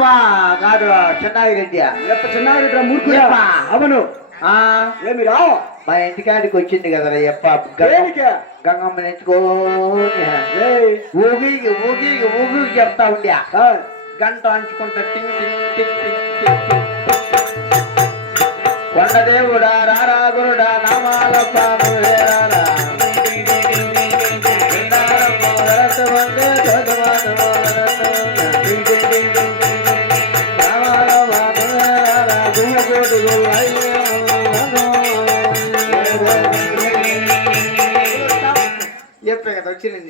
కాదు చెన్నాగిరెడ్డి. చెన్నాగిరెడ్డి మూర్ఖుడా? అవును. ఏమిరా మా ఇంటికాడికి వచ్చింది కదరా ఎప్ప గంగమ్మని ఎత్తుకోని ఊగికి ఊగికి ఊగికి చెప్తా ఉండే గంట అంచుకుంటా టింగ్ టింగ్ టింగ్ టింగ్ టింగ్ కొండదేవుడా రారా గురుడా నామాలప్ప నువ్వేరా చెప్పే కదా వచ్చింది.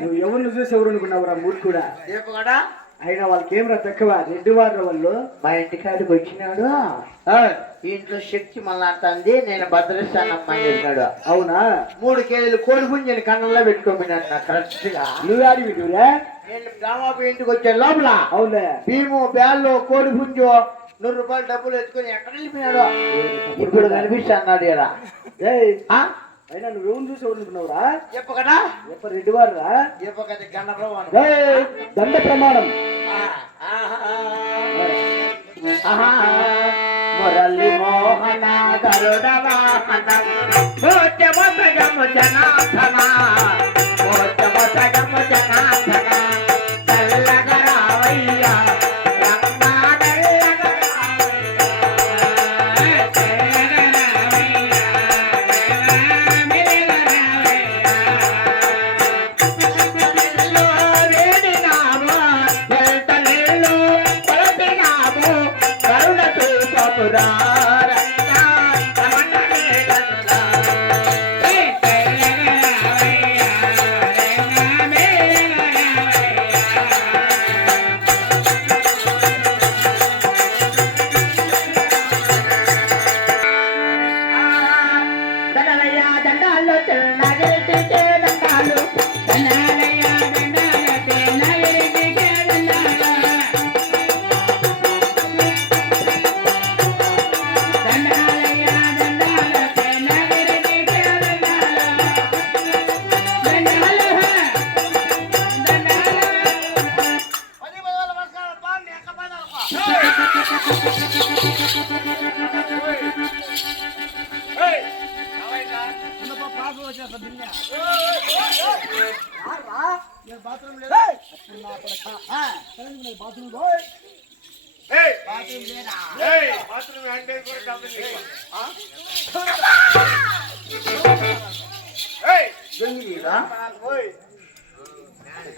నువ్వు ఎవరిని చూసి ఎవరు అనుకున్నావురా మూర్ఖుడా? చెప్పడా అయినా వాళ్ళకి ఏమరా తక్కువ? రెడ్డి వారు వాళ్ళు మా ఇంటికాడికి వచ్చినాడు. ఇంట్లో శక్తి మళ్ళీ అంటుంది నేను భద్రస్థానమ్మా అని చెప్పినాడు. అవునా? 3 కేజీలు కోడి పుంజని కన్నంలో పెట్టుకోమన్నాడు నాకు కరెక్ట్ గా. నువ్వే అడిగి నేను గ్రామాపు ఇంటికి వచ్చే లోపల అవులే భీము బ్యాళ్ళు కోడి పుంజు 100 రూపాయలు డబ్బులు ఎత్తుకొని ఎక్కడ వెళ్ళిపోయినాడు ఇప్పుడు కనిపిస్తా అన్నాడు ఇలా. అయినా నువ్వు ఎవరిని చూసి ఎవరు అనుకున్నావురా? చెప్పకదా ఎప్ప రెడ్డి వారురా? చెప్పకది గన్నరావు దండ ప్రమాణం. మురళి మోహన గరుడ వాహన జనార్దన జనార్దన చల్లగరావయ్య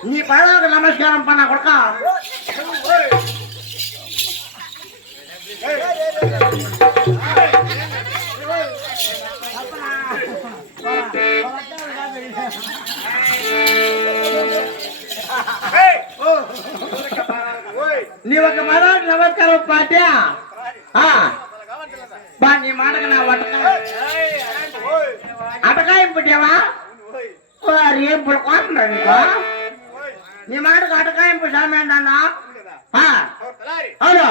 నీ పదకు నమస్కారం పన్న కొడుక నీ ఒక మరాఠ నమస్కారం పాట్యా బా నీ మాటకు నా అటకాయ పుట్టావా ఏం పుడుకోకుండా నీకు నీ మాటకు అటకాయింపు సామేంటన్నా? అవును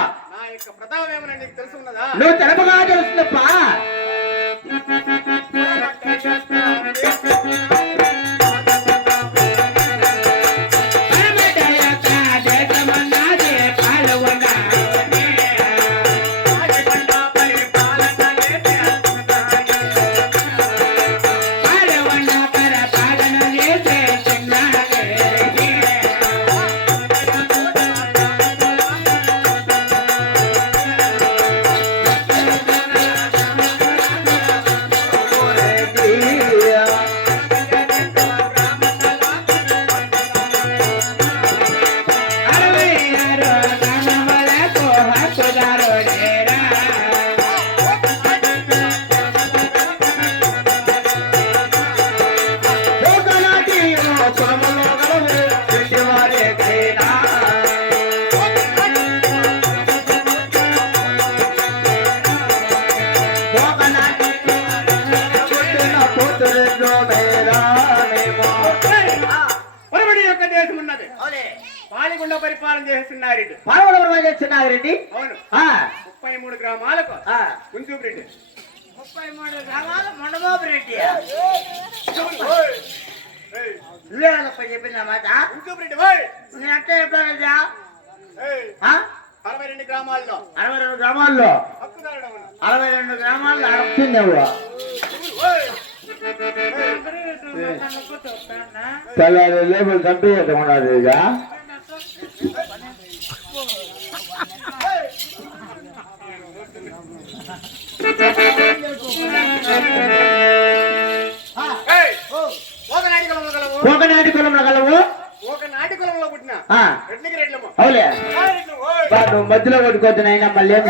నువ్వు తెలపగా తెలుస్తుందప్ప. పాలకొండ పరిపాలన చేస్తున్నారు. రెడ్డి అవును 33 గ్రామాలకు కుంజూపు రెడ్డి 33 గ్రామాలు మొండబాబు రెడ్డి నువ్వేనప్ప చెప్పిన మాట. కుంజూపు రెడ్డి నేను అట్లా చెప్పాను గ్రామాల్లో 62 గ్రామాల్లో హక్కుదారుడు 62 గ్రామాల్లో అడుగుతుంది తెల్లారి లేబుల్ చంపేయటం ఇక ఒకనాటి కులంలో కలవు ఒకనాటి కులంలో పుట్టిన రెడ్లకి రెడ్లమ్మ అవులే నువ్వు మధ్యలో కొట్టుకోవద్దు నాయన మళ్ళీ ఏం